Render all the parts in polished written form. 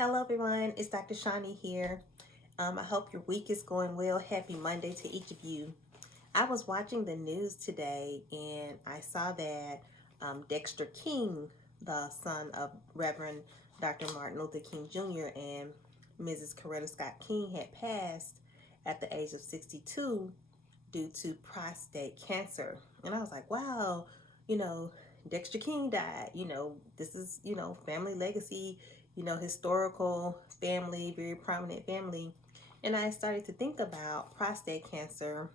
Hello everyone, it's Dr. Shani here. I hope your week is going well. Happy Monday to each of you. I was watching the news today and I saw that Dexter King, the son of Reverend Dr. Martin Luther King Jr. and Mrs. Coretta Scott King, had passed at the age of 62 due to prostate cancer. And I was like, wow, you know, Dexter King died. This is, family legacy, historical family, very prominent family. And I started to think about prostate cancer,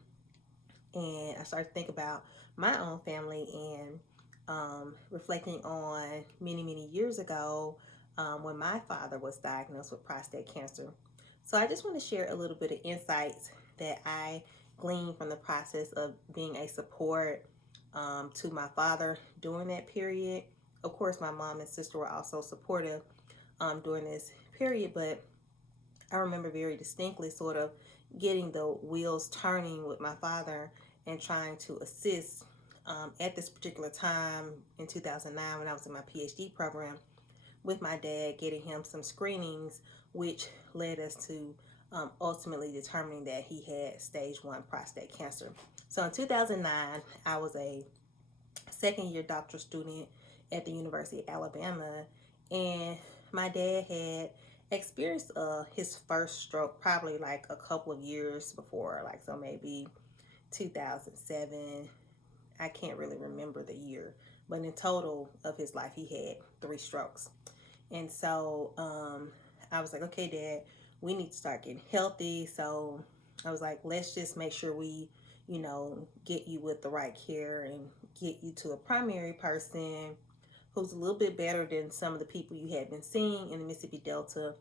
and I started to think about my own family and reflecting on many years ago when my father was diagnosed with prostate cancer. So I just want to share a little bit of insights that I gleaned from the process of being a support to my father during that period. Of course, my mom and sister were also supportive during this period, but I remember very distinctly sort of getting the wheels turning with my father and trying to assist at this particular time in 2009 when I was in my PhD program with my dad, getting him some screenings, which led us to ultimately determining that he had stage 1 prostate cancer. So in 2009, I was a second year doctoral student at the University of Alabama, and my dad had experienced his first stroke probably like a couple of years before, like so maybe 2007. I can't really remember the year, but in total of his life, he had 3 strokes. And so I was like, okay, Dad, we need to start getting healthy. So I was like, let's just make sure we, get you with the right care and get you to a primary person who's a little bit better than some of the people you had been seeing in the Mississippi Delta,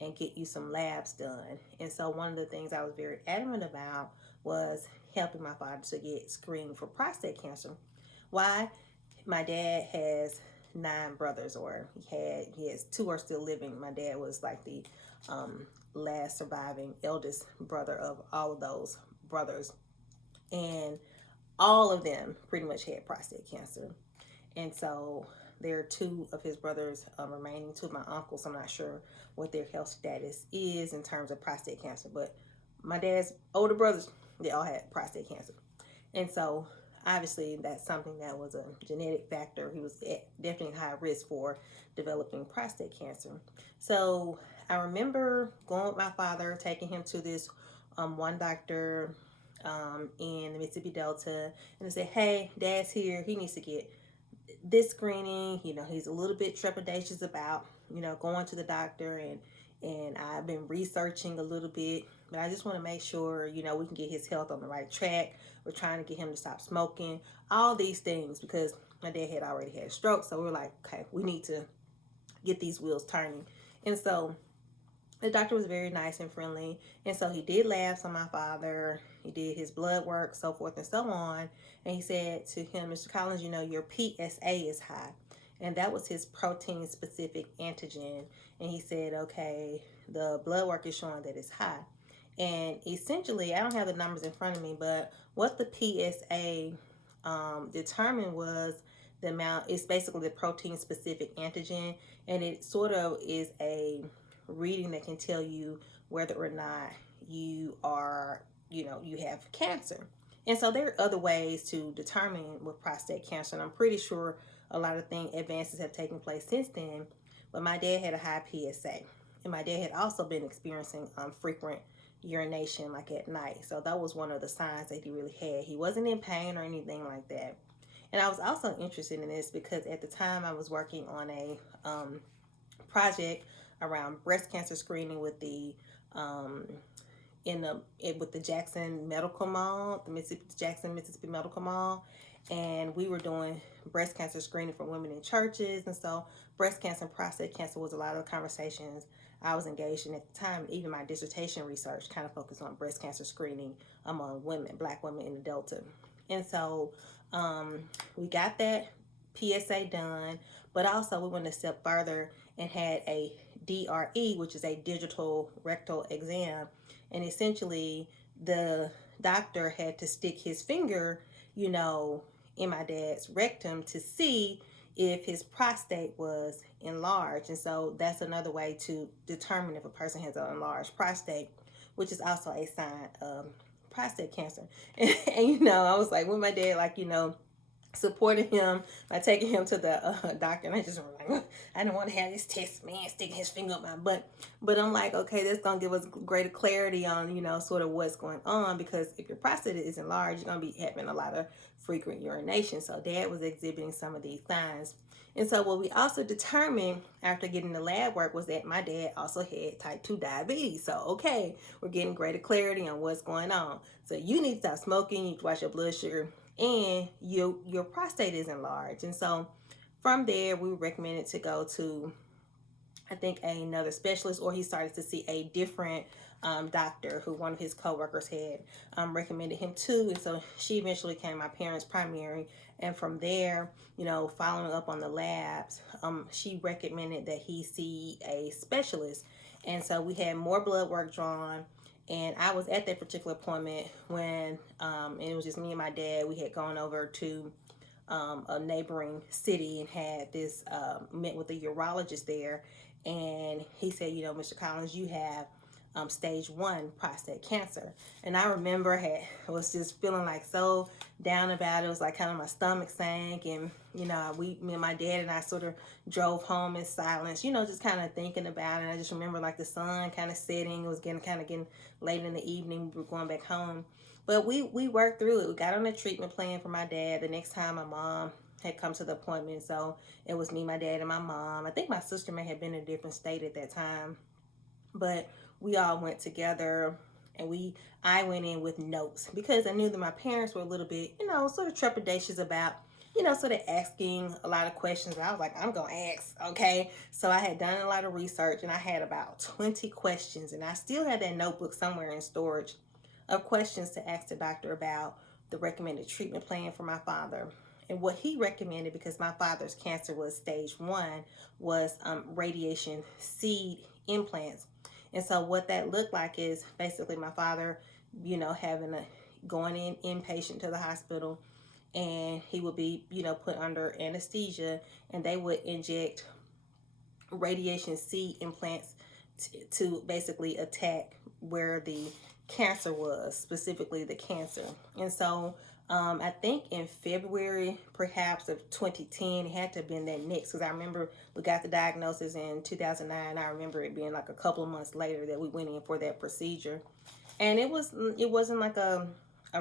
and get you some labs done. And so one of the things I was very adamant about was helping my father to get screened for prostate cancer. Why? My dad has 9 brothers, or he has 2 are still living. My dad was like the last surviving eldest brother of all of those brothers, and all of them pretty much had prostate cancer. And so there are 2 of his brothers remaining, 2 of my uncles. I'm not sure what their health status is in terms of prostate cancer, but my dad's older brothers, they all had prostate cancer. And so obviously that's something that was a genetic factor. He was definitely high risk for developing prostate cancer. So I remember going with my father, taking him to this one doctor in the Mississippi Delta, and they said, hey, Dad's here, he needs to get this screening. He's a little bit trepidatious about going to the doctor, and I've been researching a little bit, but I just want to make sure we can get his health on the right track. We're trying to get him to stop smoking, all these things, because my dad had already had a stroke. So we're like, okay, we need to get these wheels turning. And so the doctor was very nice and friendly, and so he did labs on my father. He did his blood work, so forth and so on. And he said to him, Mr. Collins, your PSA is high, and that was his protein specific antigen. And he said, okay, the blood work is showing that it's high. And essentially, I don't have the numbers in front of me, but what the PSA determined was the amount. It's basically the protein specific antigen, and it sort of is a reading that can tell you whether or not you are, you have cancer. And so there are other ways to determine with prostate cancer, and I'm pretty sure a lot of advances have taken place since then. But my dad had a high PSA, and my dad had also been experiencing frequent urination, like at night. So that was one of the signs that he really had. He wasn't in pain or anything like that. And I was also interested in this because at the time I was working on a project around breast cancer screening with the with the Jackson Medical Mall, the Jackson Mississippi Medical Mall, and we were doing breast cancer screening for women in churches. And so breast cancer and prostate cancer was a lot of the conversations I was engaged in at the time. Even my dissertation research kind of focused on breast cancer screening among women, Black women in the Delta. And so we got that PSA done, but also we went a step further and had a DRE, which is a digital rectal exam. And essentially the doctor had to stick his finger, in my dad's rectum to see if his prostate was enlarged. And so that's another way to determine if a person has an enlarged prostate, which is also a sign of prostate cancer. And you know, I was like with my dad, like, you know, supporting him by taking him to the doctor, and I just was like, I don't want to have this test man sticking his finger up my butt. But I'm like, okay, that's gonna give us greater clarity on, you know, sort of what's going on, because if your prostate is enlarged, you're gonna be having a lot of frequent urination. So dad was exhibiting some of these signs. And so what we also determined after getting the lab work was that my dad also had type 2 diabetes. So okay, we're getting greater clarity on what's going on. So you need to stop smoking, you need to watch your blood sugar, and your prostate is enlarged. And so from there, we were recommended to go to, I think, another specialist, or he started to see a different doctor who one of his coworkers had recommended him to. And so she eventually became my parents' primary. And from there, you know, following up on the labs, she recommended that he see a specialist. And so we had more blood work drawn. And I was at that particular appointment when it was just me and my dad. We had gone over to a neighboring city and had this met with a urologist there. And he said, you know, Mr. Collins, you have stage 1 prostate cancer. And I remember I was just feeling like so down about it. It was like kind of my stomach sank, and you know, me and my dad and I sort of drove home in silence, you know, just kind of thinking about it. I just remember like the sun kind of setting. It was getting late in the evening. We were going back home, but we worked through it. We got on a treatment plan for my dad. The next time my mom had come to the appointment, so it was me, my dad, and my mom. I think my sister may have been in a different state at that time, but we all went together. And I went in with notes because I knew that my parents were a little bit, you know, sort of trepidatious about, you know, sort of asking a lot of questions. I was like, I'm going to ask, okay? So I had done a lot of research, and I had about 20 questions, and I still had that notebook somewhere in storage of questions to ask the doctor about the recommended treatment plan for my father. And what he recommended, because my father's cancer was stage 1, was radiation seed implants. And so what that looked like is basically my father, you know, going in inpatient to the hospital, and he would be, you know, put under anesthesia, and they would inject radiation seed implants to basically attack where the cancer was, specifically the cancer. And so I think in February, perhaps of 2010, it had to have been that next, because I remember we got the diagnosis in 2009. I remember it being like a couple of months later that we went in for that procedure, and it wasn't like a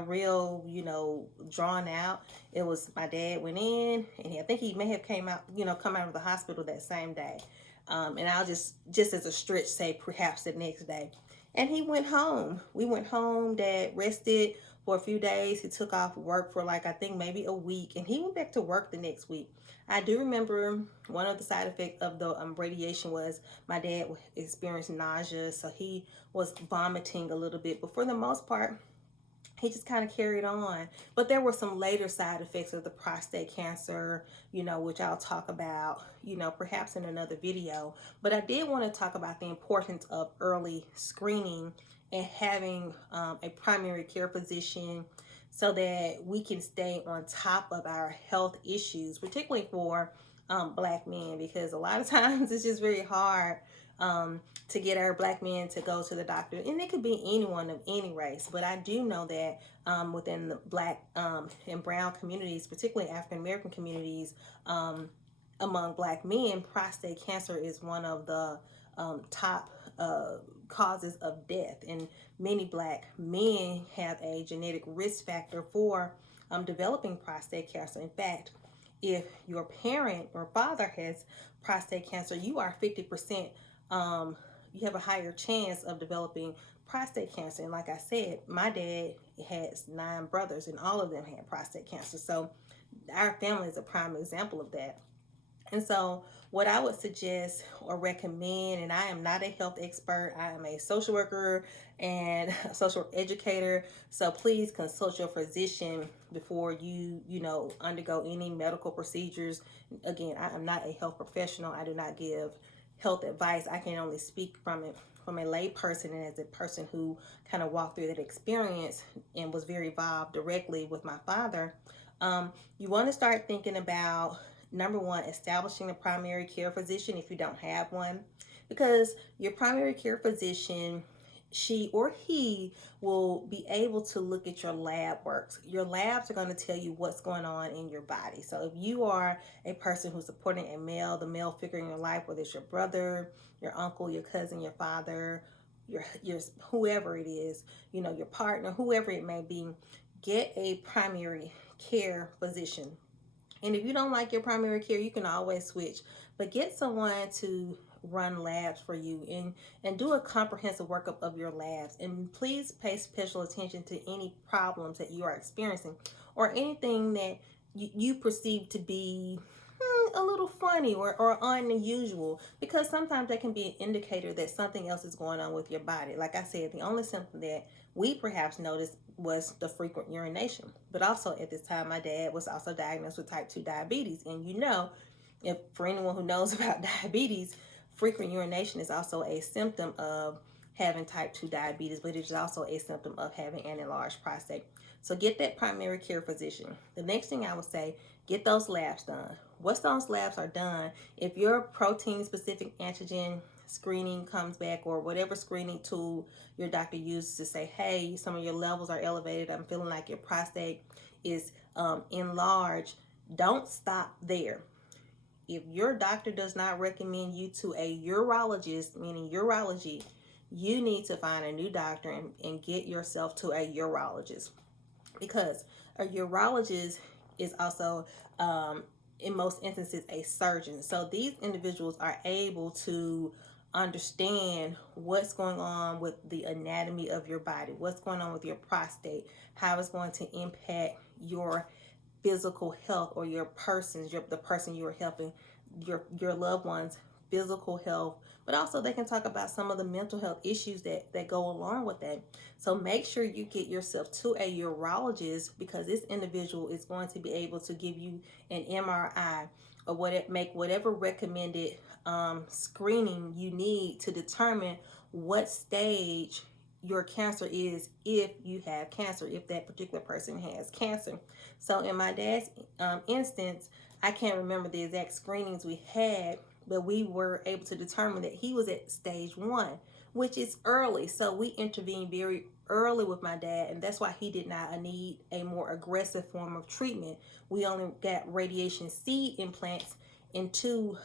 real, you know, drawn out. It was my dad went in, and I think he may have come out of the hospital that same day, and I'll just as a stretch say perhaps the next day. And he went home. We went home. Dad rested for a few days. He took off work for like, I think maybe a week, and he went back to work the next week. I do remember one of the side effects of the radiation was my dad experienced nausea, so he was vomiting a little bit, but for the most part, he just kind of carried on. But there were some later side effects of the prostate cancer, you know, which I'll talk about, you know, perhaps in another video. But I did want to talk about the importance of early screening and having a primary care physician, so that we can stay on top of our health issues, particularly for Black men, because a lot of times it's just very hard to get our Black men to go to the doctor. And it could be anyone of any race, but I do know that within the Black and brown communities, particularly African American communities, among Black men, prostate cancer is one of the top causes of death. And many Black men have a genetic risk factor for developing prostate cancer. In fact, if your parent or father has prostate cancer, you are 50%, you have a higher chance of developing prostate cancer. And like I said, my dad has 9 brothers, and all of them had prostate cancer. So our family is a prime example of that. And so what I would suggest or recommend, and I am not a health expert, I am a social worker and a social educator, so please consult your physician before you undergo any medical procedures. Again, I am not a health professional. I do not give health advice. I can only speak from it from a lay person, and as a person who kind of walked through that experience and was very involved directly with my father. You want to start thinking about Number one, establishing a primary care physician if you don't have one, because your primary care physician, she or he will be able to look at your lab works. Your labs are going to tell you what's going on in your body. So if you are a person who's supporting a male, the male figure in your life, whether it's your brother, your uncle, your cousin, your father, your whoever it is, you know, your partner, whoever it may be, get a primary care physician. And if you don't like your primary care, you can always switch, but get someone to run labs for you and do a comprehensive workup of your labs. And please pay special attention to any problems that you are experiencing or anything that you perceive to be a little funny or unusual, because sometimes that can be an indicator that something else is going on with your body. Like I said, the only symptom that we perhaps noticed was the frequent urination. But also at this time, my dad was also diagnosed with type 2 diabetes. And you know, if for anyone who knows about diabetes, frequent urination is also a symptom of having type 2 diabetes, but it is also a symptom of having an enlarged prostate. So get that primary care physician. The next thing I would say, get those labs done. Once those labs are done, if your protein specific antigen screening comes back, or whatever screening tool your doctor uses to say, hey, some of your levels are elevated, I'm feeling like your prostate is enlarged, don't stop there. If your doctor does not recommend you to a urologist, meaning urology, you need to find a new doctor and get yourself to a urologist, because a urologist is also in most instances a surgeon. So these individuals are able to understand what's going on with the anatomy of your body, what's going on with your prostate, how it's going to impact your physical health, or your persons, the person you are helping, your loved ones' physical health. But also they can talk about some of the mental health issues that go along with that. So make sure you get yourself to a urologist, because this individual is going to be able to give you an MRI or make whatever recommended screening you need to determine what stage your cancer is, if you have cancer, if that particular person has cancer. So in my dad's instance, I can't remember the exact screenings we had, but we were able to determine that he was at stage 1, which is early. So we intervened very early with my dad, and that's why he did not need a more aggressive form of treatment. We only got radiation seed implants into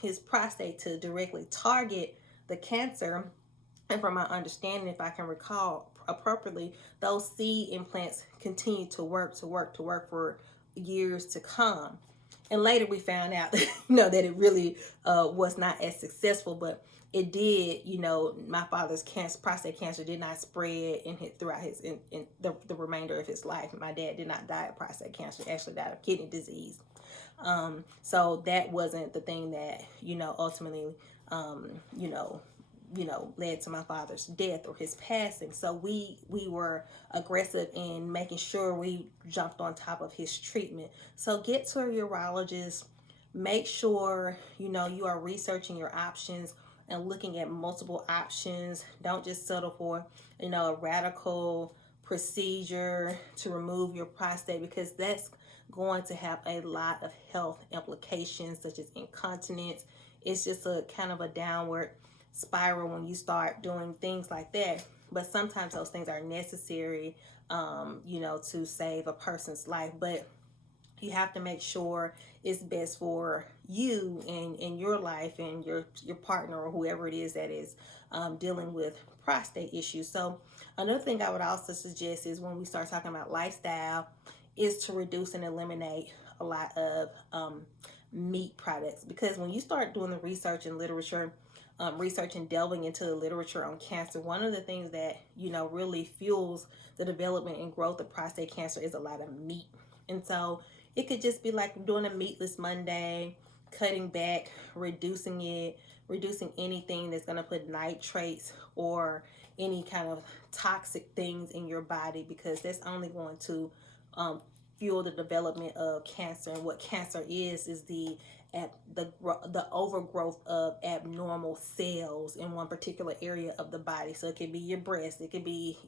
his prostate to directly target the cancer. And from my understanding, if I can recall appropriately, those seed implants continue to work for years to come. And later we found out, that it really was not as successful, but it did. My father's prostate cancer did not spread throughout in the remainder of his life. My dad did not die of prostate cancer; he actually died of kidney disease. So that wasn't the thing that ultimately led to my father's death or his passing. So we were aggressive in making sure we jumped on top of his treatment. So get to a urologist. Make sure you are researching your options and looking at multiple options. Don't just settle for a radical procedure to remove your prostate, because that's going to have a lot of health implications, such as incontinence. It's just a kind of a downward spiral when you start doing things like that. But sometimes those things are necessary to save a person's life. But you have to make sure it's best for you and your life and your partner, or whoever it is that is dealing with prostate issues. So another thing I would also suggest is, when we start talking about lifestyle, is to reduce and eliminate a lot of meat products. Because when you start doing the research and literature, delving into the literature on cancer, one of the things that really fuels the development and growth of prostate cancer is a lot of meat. And so it could just be like doing a meatless Monday, cutting back, reducing anything that's going to put nitrates or any kind of toxic things in your body, because that's only going to fuel the development of cancer. And what cancer is the overgrowth of abnormal cells in one particular area of the body. So it could be your breast, it could be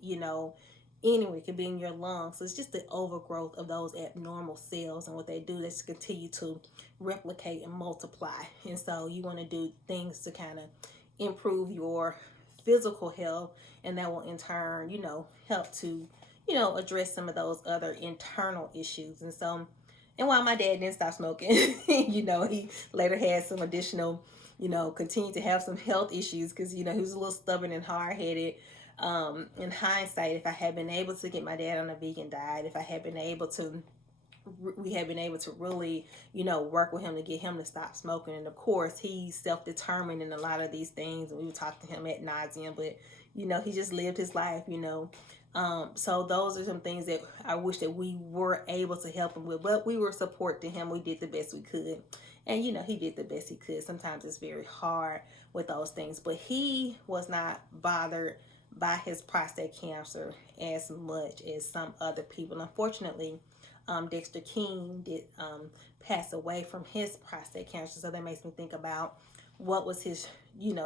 anywhere. It could be in your lungs. So it's just the overgrowth of those abnormal cells, and what they do, they just continue to replicate and multiply. And so you want to do things to kind of improve your physical health, and that will in turn, help to, address some of those other internal issues. And so, and while my dad didn't stop smoking, he later had some additional, continued to have some health issues because, he was a little stubborn and hard headed. In hindsight, if I had been able to get my dad on a vegan diet, if I had been able to, we had been able to really, work with him to get him to stop smoking. And of course, he's self-determined in a lot of these things, and we would talk to him ad nauseum, but, he just lived his life, so those are some things that I wish that we were able to help him with, but we were supporting him. We did the best we could. And, he did the best he could. Sometimes it's very hard with those things, but he was not bothered by his prostate cancer as much as some other people. Unfortunately, Dexter King did pass away from his prostate cancer. So that makes me think about, what was his,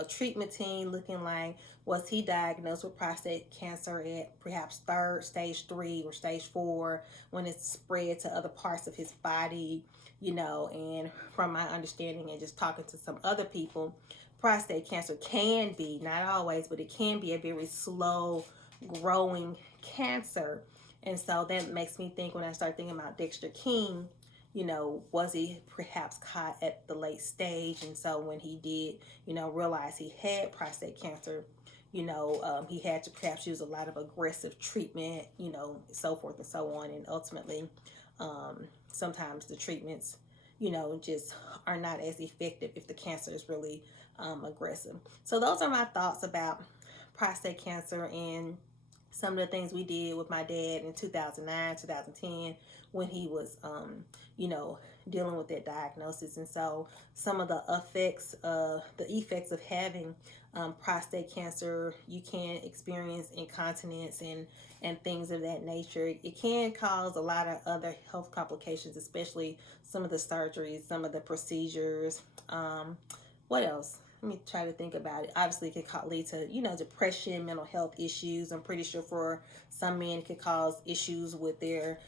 treatment team looking like? Was he diagnosed with prostate cancer at perhaps stage 3 or stage 4 when it's spread to other parts of his body? And from my understanding and just talking to some other people, prostate cancer can be, not always, but it can be a very slow growing cancer. And so that makes me think, when I start thinking about Dexter King, was he perhaps caught at the late stage? And so when he did, realize he had prostate cancer, he had to perhaps use a lot of aggressive treatment, so forth and so on. And ultimately, sometimes the treatments, just are not as effective if the cancer is really aggressive. So those are my thoughts about prostate cancer and some of the things we did with my dad in 2009, 2010, when he was, dealing with that diagnosis. And so some of the effects of having prostate cancer, you can experience incontinence and things of that nature. It can cause a lot of other health complications, especially some of the surgeries, some of the procedures. What else? Let me try to think about it. Obviously, it could lead to, depression, mental health issues. I'm pretty sure for some men, it could cause issues with their,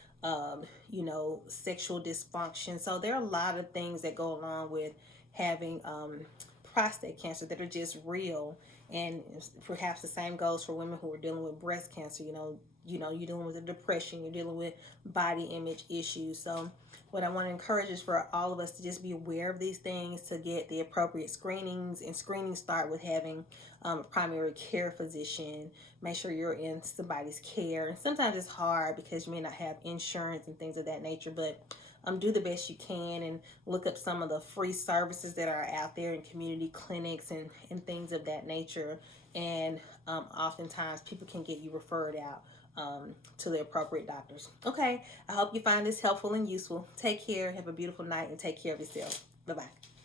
sexual dysfunction. So there are a lot of things that go along with having prostate cancer that are just real. And perhaps the same goes for women who are dealing with breast cancer. You're dealing with the depression, you're dealing with body image issues. So what I want to encourage is for all of us to just be aware of these things, to get the appropriate screenings. And screenings start with having a primary care physician. Make sure you're in somebody's care. And sometimes it's hard because you may not have insurance and things of that nature, but do the best you can and look up some of the free services that are out there in community clinics and things of that nature. And oftentimes people can get you referred out to the appropriate doctors. Okay, I hope you find this helpful and useful. Take care, have a beautiful night, and take care of yourself. Bye-bye.